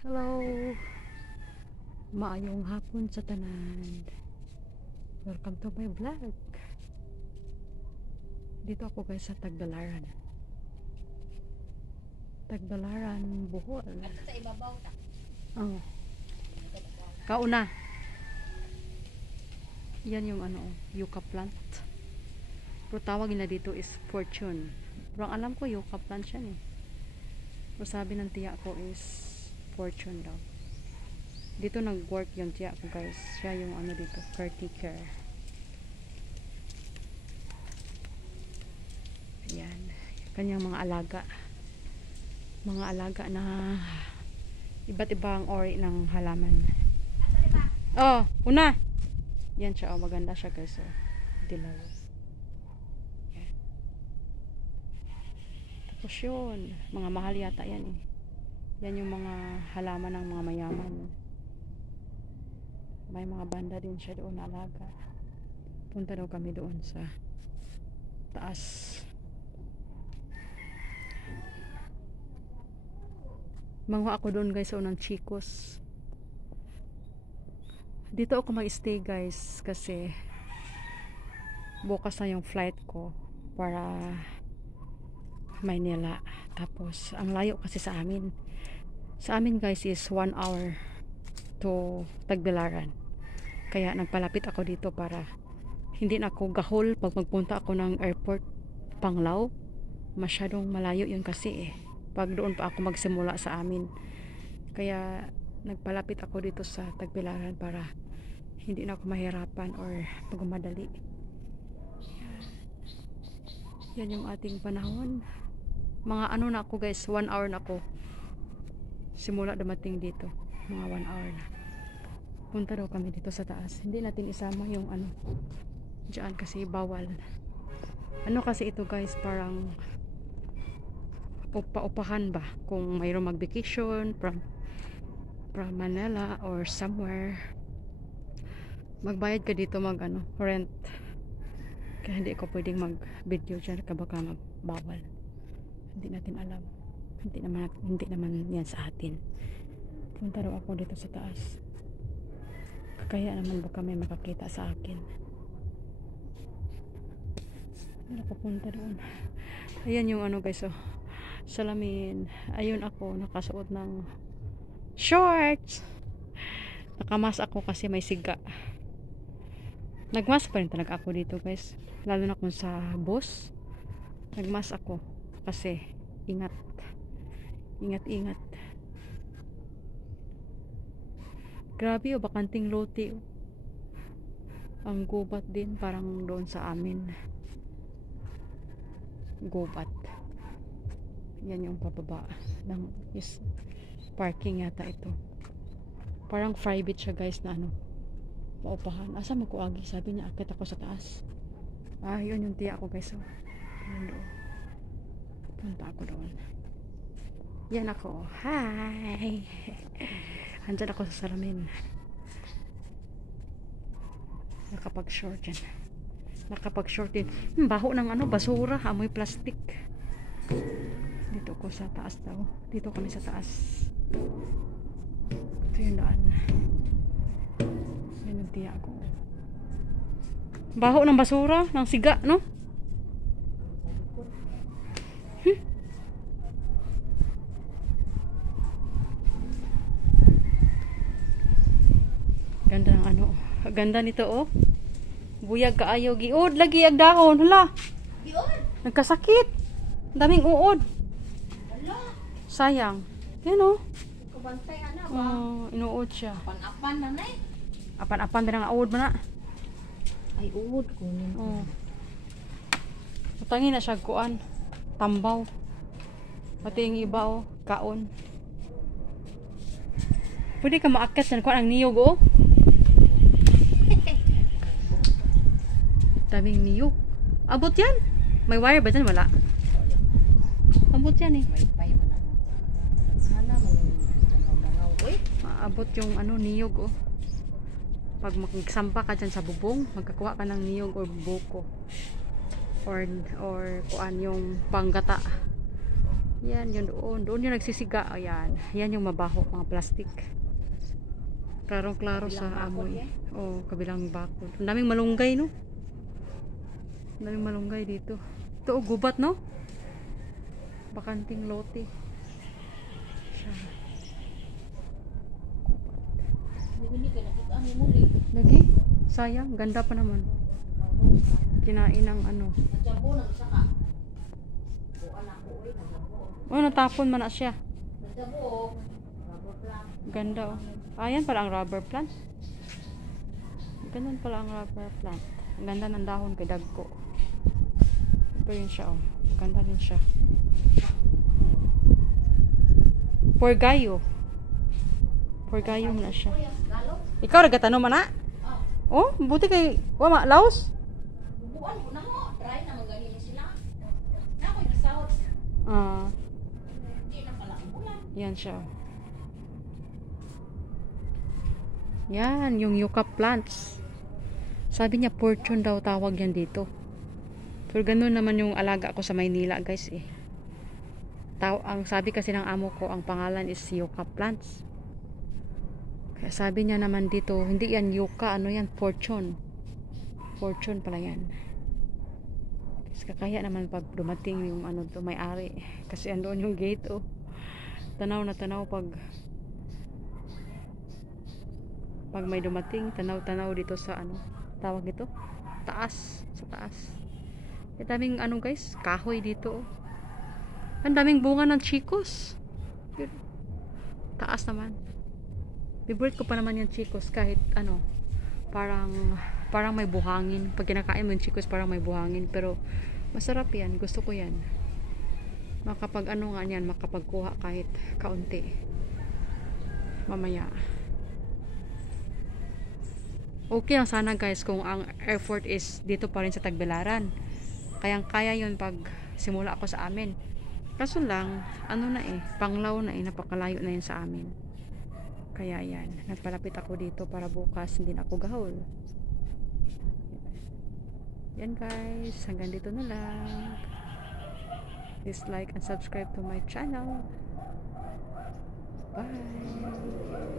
Hello, maayong hapon sa tanan. Welcome to my vlog. Dito ako guys sa Tagdalaran. Tagdalaran, Bohol. Sa ibabaw ta. Oh, kauna. Yan yung yucca plant. Pero tawag nila dito is fortune. Pero ang alam ko yucca plant yan eh. Pero sabi ng tiya ko is fortune daw. Dito nag-work yung tiya ko guys. Siya yung dito, caretaker. Yan. Kanyang mga alaga. Mga alaga na iba't ibang ori ng halaman. Oh, una. Yan siya. Oh, maganda siya guys. Oh. Dilaw. Yan. Tapos yun. Mga mahal yata yan eh. Yan yung mga halaman ng mga mayaman. May mga banda din siya doon na alaga. Punta daw kami doon sa taas. Manguha ako doon guys ng chikos. Dito ako mag-stay guys kasi bukas na yung flight ko para Maynila. Tapos ang layo kasi sa amin. Sa amin guys is 1 hour to Tagbilaran. Kaya nagpalapit ako dito para hindi na ako gahol pag magpunta ako ng airport Panglao. Masyadong malayo yun kasi eh. Pag doon pa ako magsimula sa amin. Kaya nagpalapit ako dito sa Tagbilaran para hindi na ako mahirapan or pagmadali. Yan yung ating panahon. Mga na ako guys, 1 hour na ako simula dumating dito. Mga 1 hour na. Punta daw kami dito sa taas. Hindi natin isama yung dyan kasi bawal. Kasi ito guys, parang upa-upahan ba kung mayroong mag-vacation from Manila or somewhere, magbayad ka dito rent. Kaya hindi ako pwedeng mag-video dyan ka baka magbawal. Hindi natin alam. Hindi naman yan sa atin. Punta daw ako dito sa taas. Kaya naman baka may makakita sa akin. Hindi ako punta doon. Ayan yung guys oh. Salamin. Ayun ako nakasuot ng shorts. Nakamas ako kasi may siga. Nagmas pa rin talaga ako dito guys. Lalo na kung sa bus. Nagmas ako kasi ingat. Ingat. Grabe oh, bakanting lote oh. Ang gubat din parang doon sa amin. Gubat. Yan yung pababa ng parking yata ito. Parang private siya guys na maupahan. Asa magkuagi? Sabi niya akit ako sa taas. Yun yung tiya ko guys oh. Yun doon. Punta ako doon. Yan ako. Hi! Andyan ako sa salamin. Nakapag-short yan. Nakapag-short din. Baho ng basura. Amoy plastic. Dito ko sa taas daw. Dito kami sa taas. Ito yung daan. Yan yung tiya ko. Baho ng basura. Ng siga, no? Ganda ng ganda nito oh. Buyag kaayo giud lagi ag dahon hala. Giod. Nagkasakit. Daming uod. Hala. Sayang. Yan oh. Kabantay ba? Inuod siya. Apan-apan na nay. Apan-apan din ang uod man na. Ay uod kunin. Utangi na siya kuan. Tambaw. Pati yung iba oh, kaon. Pwede ka maakyat sa kuan ang niyog oh. Daming niyog. Abot yan. May wire ba dyan? Wala. Abot yan eh. May pay man ako. Sana dangaw-dangaw. Uy. Abot yung niyog oh. Pag magsampa ka dyan sa bubong, magkakuha ka ng niyog or buko. Or kuan yung panggata. Yan, yun doon. Doon yung nagsisiga. Ayan. Yan yung mabaho, mga plastic. Klarong-klaro sa Kabilang bakod amoy. yan? Oo, kabilang bakod. Ang daming malunggay, no? Ang daming malunggay dito. Ito, oh, gubat, no? Bakanting lote. Siya. Hindi ka nakita ang muli. Lagi? Sayang, ganda pa naman. Kinain ng ano. Nagsabo ng isa ka. O anak ko, nagsabo. Oh, natapon man na siya. Nagsabo. Rubber plant. Ganda, oh. Ayan pala ang rubber plant. Ganun pala ang rubber plant. Ang ganda ng dahon kay Dagko. Ito yun siya, oh. Ganda din siya. Porgayo. Porgayo na siya. Lalo? Ikaw regatano man na? Oh, buti kay wama laos. Bubuan ko na mo. Try na magaling sila. Na ako'y gisawat. Ah, Hindi na pala ang bulan. yan siya. Yan, yung yucca plants. Sabi niya fortune daw tawag yan dito. Pero ganun naman yung alaga ko sa Maynila, guys eh. Ang sabi kasi ng amo ko, ang pangalan is yucca plants. Kaya sabi niya naman dito, hindi yan yucca, ano yan, fortune. Fortune pala yan. Kasi kaya naman pag dumating yung ano to, may-ari. Kasi andoon yung gate, oh. Tanaw na tanaw pag may dumating, tanaw-tanaw dito sa ano, tawag ito, taas, sa taas. Ang daming ano guys, kahoy dito, oh. Ang daming bunga ng chikos. Yun. Taas naman. Favorite ko pa naman yung chikos kahit ano, parang may buhangin. Pag kinakain mo yung chikos parang may buhangin, pero masarap yan, gusto ko yan. Makapag ano nga yan, makapagkuha kahit kaunti. Mamaya. Okay lang sana guys kung ang effort is dito pa rin sa Tagbilaran. Kayang-kaya yun pag simula ako sa amin. Kaso lang, ano na eh, Panglao na eh, napakalayo na yun sa amin. Kaya yan, nagpalapit ako dito para bukas hindi na ako gahol. Yan guys, hanggang dito na lang. Please like and subscribe to my channel. Bye!